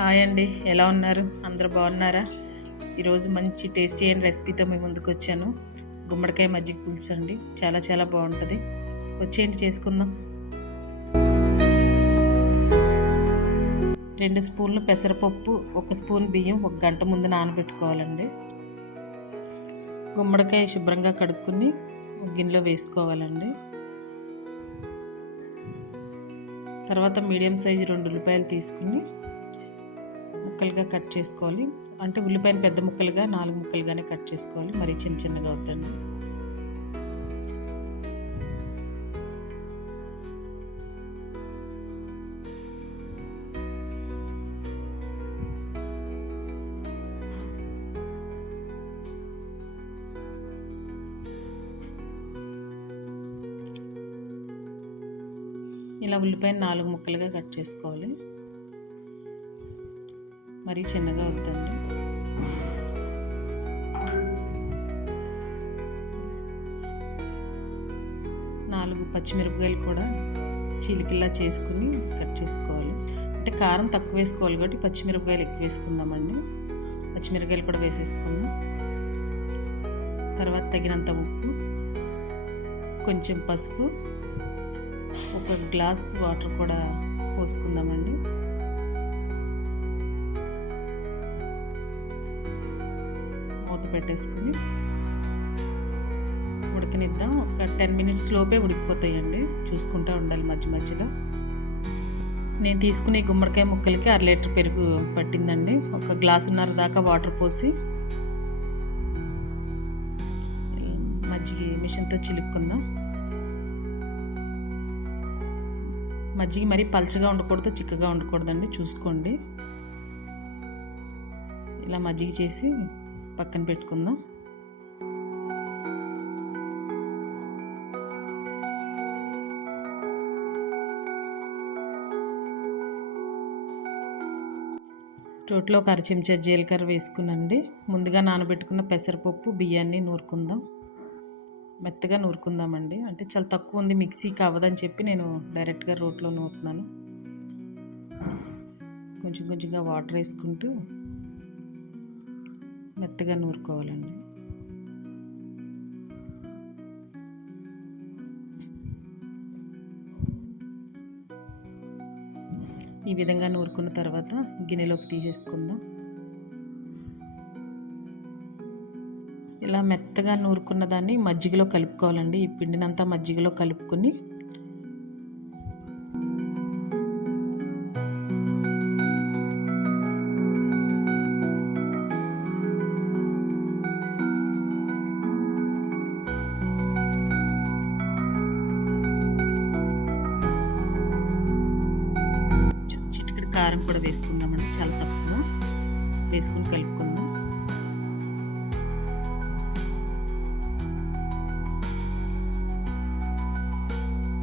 Hi అండి, ఎలా ఉన్నారు? అందరూ బాగున్నారా? ఈరోజు మంచి టేస్టీ అయిన రెసిపీతో మీ ముందుకు వచ్చాను. గుమ్మడికాయ మజ్జిగ పులుసు అండి. చాలా చాలా బాగుంటుంది. వచ్చేయండి, చేసుకుందాం. 2 స్పూన్లు పెసరపప్పు, 1 స్పూన్ బియ్యం 1 గంట ముందు నానబెట్టుకోవాలండి. గుమ్మడికాయ శుభ్రంగా కడుక్కుని గిన్నెలో వేసుకోవాలండి. తర్వాత మీడియం సైజు 2 ఉల్లిపాయలు తీసుకుని ముక్కలుగా కట్ చేసుకోవాలి. అంటే ఉల్లిపాయలు పెద్ద ముక్కలుగా 4 ముక్కలుగానే కట్ చేసుకోవాలి, మరి చిన్న చిన్నగా వద్దండి. ఇలా ఉల్లిపాయలు 4 ముక్కలుగా కట్ చేసుకోవాలి, మరీ చిన్నగా వద్దండి. నాలుగు పచ్చిమిరపకాయలు కూడా చీలికల్లా చేసుకుని కట్ చేసుకోవాలి. అంటే కారం తక్కువ వేసుకోవాలి కాబట్టి పచ్చిమిరపకాయలు ఎక్కువ వేసుకుందామండి. పచ్చిమిరపకాయలు కూడా వేసేసుకుందాం. తర్వాత తగినంత ఉప్పు, కొంచెం పసుపు, 1 గ్లాస్ వాటర్ కూడా పోసుకుందామండి. మూత పెట్టేసుకుని ఉడకనిద్దాం. ఒక 10 మినిట్స్ లోపే ఉడికిపోతాయండి. చూసుకుంటూ ఉండాలి మధ్య మధ్యలో. నేను తీసుకునే గుమ్మడికాయ ముక్కలకి 1/2 లీటర్ పెరుగు పట్టిందండి. 1 గ్లాసున్నర దాకా వాటర్ పోసి మజ్జిగ మిషన్తో చిలుక్కుందాం. మజ్జిగ మరీ పల్చగా ఉండకూడదు, చిక్కగా ఉండకూడదండి, చూసుకోండి. ఇలా మజ్జిగ చేసి పక్కన పెట్టుకుందాం. రోట్లో 1/2 చెంచా జీలకర్ర వేసుకునండి. ముందుగా నానబెట్టుకున్న పెసరపప్పు, బియ్యాన్ని నూరుకుందాం. మెత్తగా నూరుకుందామండి. అంటే చాలా తక్కువ ఉంది, మిక్సీకి అవ్వదని చెప్పి నేను డైరెక్ట్గా రోట్లో నూరుతున్నాను. కొంచెం కొంచెంగా వాటర్ వేసుకుంటూ మెత్తగా నూరుకోవాలండి. ఈ విధంగా నూరుకున్న తర్వాత గిన్నెలోకి తీసేసుకుందాం. ఇలా మెత్తగా నూరుకున్న దాన్ని మజ్జిగలో కలుపుకోవాలండి. ఈ పిండినంతా మజ్జిగలో కలుపుకొని చిటికెడు కారం కూడా వేసుకుందామండి. చాలా తక్కువ వేసుకుని కలుపుకుందాం.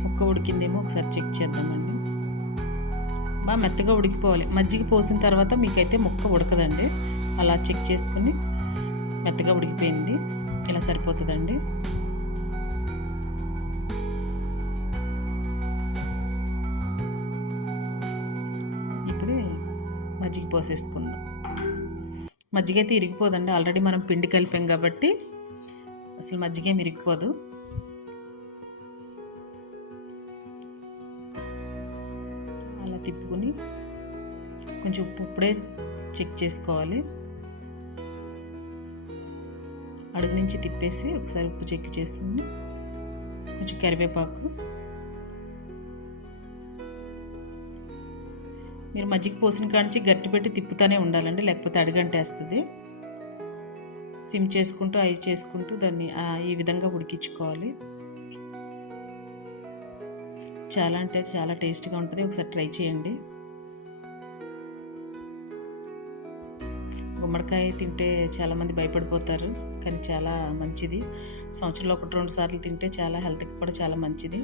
ముక్క ఉడికిందేమో ఒకసారి చెక్ చేద్దామండి. బాగా మెత్తగా ఉడికిపోవాలి. మజ్జిగ పోసిన తర్వాత మీకైతే ముక్క ఉడకదండి. అలా చెక్ చేసుకుని మెత్తగా ఉడికిపోయింది, ఇలా సరిపోతుందండి. ఇప్పుడు మజ్జిగ పోసేసుకుందాం. మజ్జిగ అయితే ఇరిగిపోదండి, ఆల్రెడీ మనం పిండి కలిపాం కాబట్టి అసలు మజ్జిగ ఏమి ఇరిగిపోదు. అలా తిప్పుకొని కొంచెం ఉప్పు ఇప్పుడే చెక్ చేసుకోవాలి. అడుగు నుంచి తిప్పేసి ఒకసారి ఉప్పు చెక్ చేస్తుంది. కొంచెం కరివేపాకు. మీరు మజ్జిగ పోసిన కాంచి గట్టి పెట్టి తిప్పుతూనే ఉండాలండి, లేకపోతే అడుగంటేస్తుంది. సిమ్ చేసుకుంటూ ఐ చేసుకుంటూ దాన్ని ఈ విధంగా ఉడికించుకోవాలి. చాలా అంటే చాలా టేస్ట్గా ఉంటుంది. ఒకసారి ట్రై చేయండి. గుమ్మడికాయ తింటే చాలామంది భయపడిపోతారు, కానీ చాలా మంచిది. సంవత్సరంలో 1-2 సార్లు తింటే చాలా హెల్త్కి కూడా చాలా మంచిది.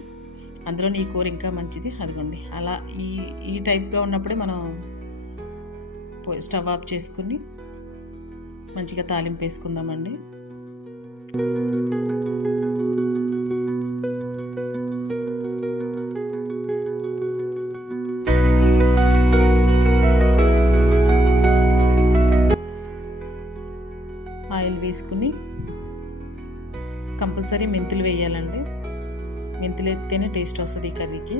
అందులో ఈ కూర ఇంకా మంచిది. అదిగోండి, అలా ఈ టైప్గా ఉన్నప్పుడే మనం స్టవ్ ఆఫ్ చేసుకుని మంచిగా తాలింపు వేసుకుందామండి. కంపల్సరీ మెంతులు వేయాలండి. మెంతులు వేస్తేనే టేస్ట్ వస్తుంది ఈ కర్రీకి.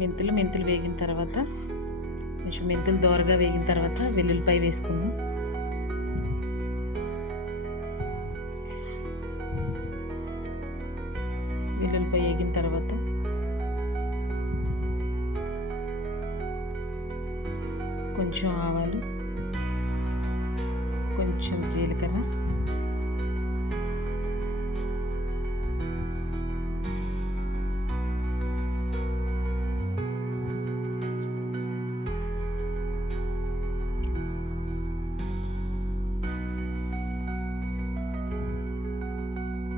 మెంతులు వేగిన తర్వాత కొంచెం మెంతులు దోరగా వేగిన తర్వాత వెల్లుల్లిపాయ వేసుకుందాం. వెల్లుల్లిపాయ వేగిన తర్వాత కొంచెం ఆవాలు, కొంచెం జీలకర్ర,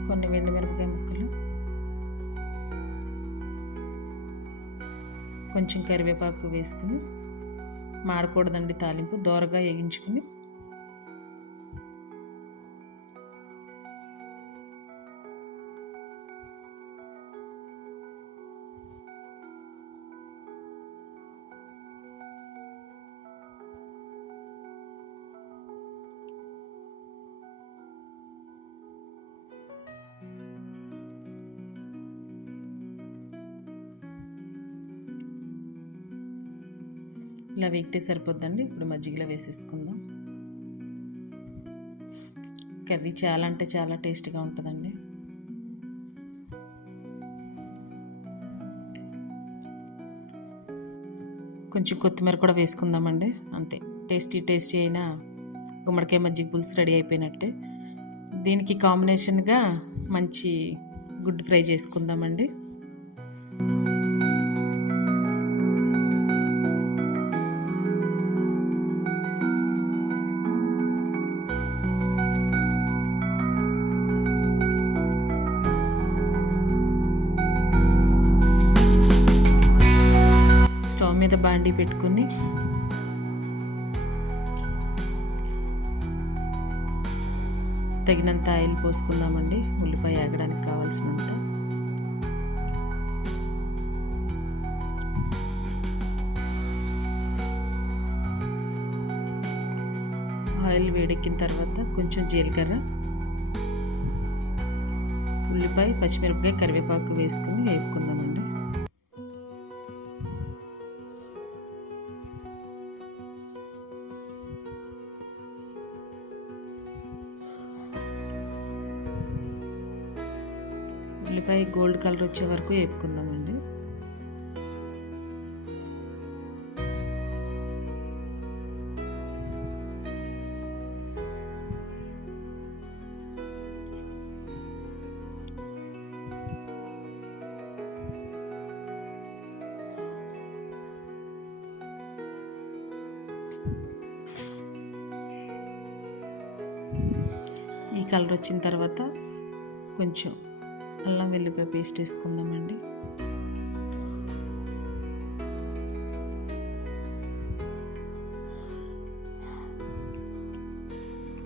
కొన్ని ఎండుమిరపకాయ ముక్కలు, కొంచెం కరివేపాకు వేసుకుని, మాడకూడదండి తాలింపు, దోరగా వేగించుకుని ఇలా వేగితే సరిపోద్దండి. ఇప్పుడు మజ్జిగలో వేసేసుకుందాం. కర్రీ చాలా అంటే చాలా టేస్ట్గా ఉంటుందండి. కొంచెం కొత్తిమీర కూడా వేసుకుందామండి. అంతే, టేస్టీ అయినా గుమ్మడికాయ మజ్జిగ పులుసు రెడీ అయిపోయినట్టే. దీనికి కాంబినేషన్గా మంచి గుడ్డు ఫ్రై చేసుకుందామండి. మీద బాండీ పెట్టుకుని తగినంత ఆయిల్ పోసుకుందామండి. ఉల్లిపాయ ఆగడానికి కావాల్సినంత. ఆయిల్ వేడెక్కిన తర్వాత కొంచెం జీలకర్ర, ఉల్లిపాయ, పచ్చిమిరపకాయ, కరివేపాకు వేసుకుని వేపుకుందామండి. ఉల్లిపాయ గోల్డ్ కలర్ వచ్చే వరకు వేపుకుందామండి. ఈ కలర్ వచ్చిన తర్వాత కొంచెం అల్లం వెల్లిపాయ పేస్ట్ వేసుకుందామండి.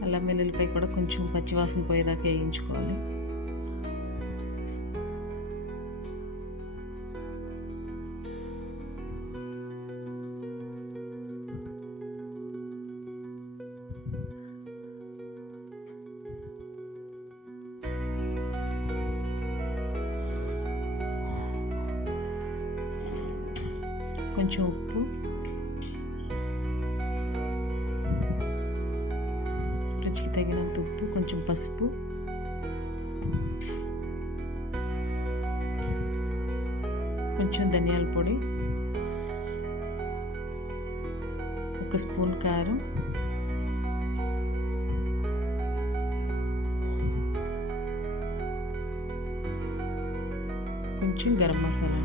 అల్లం వెల్లుల్లిపాయ కూడా కొంచెం పచ్చివాసన పోయేదాకా వేయించుకోవాలి. కొంచెం ఉప్పు, రుచికి తగినంత ఉప్పు, కొంచెం పసుపు, కొంచెం ధనియాల పొడి, 1 స్పూన్ కారం, కొంచెం గరం మసాలా.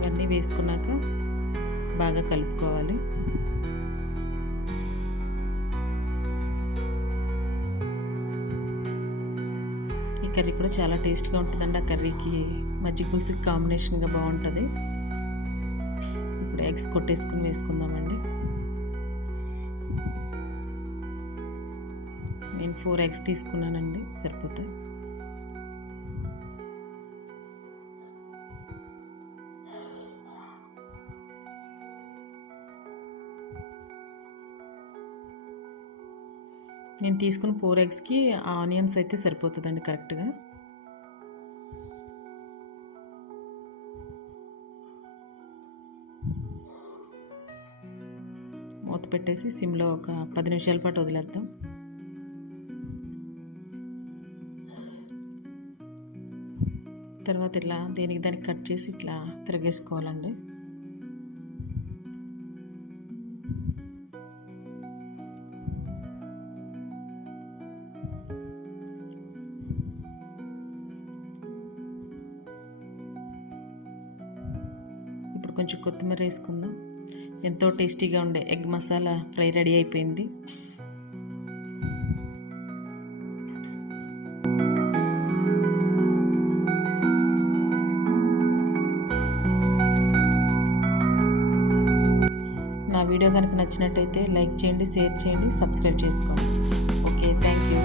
ఇవన్నీ వేసుకున్నాక బాగా కలుపుకోవాలి. ఈ కర్రీ కూడా చాలా టేస్ట్గా ఉంటుందండి. ఆ కర్రీకి మజ్జిగ పులుసుకి కాంబినేషన్గా బాగుంటుంది. ఇప్పుడు ఎగ్స్ కొట్టేసుకుని వేసుకుందామండి. నేను 4 ఎగ్స్ తీసుకున్నానండి, సరిపోతాయి. నేను తీసుకున్న 4 ఎగ్స్కి ఆనియన్స్ అయితే సరిపోతుందండి కరెక్ట్గా. మూత పెట్టేసి సిమ్లో ఒక 10 నిమిషాల పాటు వదిలేద్దాం. తర్వాత ఇట్లా దానికి కట్ చేసి ఇట్లా తిరగేసుకోవాలండి. ఇప్పుడు కొంచెం కొత్తిమీర వేసుకుందాం. ఎంతో టేస్టీగా ఉండే ఎగ్ మసాలా ఫ్రై రెడీ అయిపోయింది. నా వీడియో కనుక నచ్చినట్టయితే లైక్ చేయండి, షేర్ చేయండి, సబ్స్క్రైబ్ చేసుకోండి. Okay, thank you.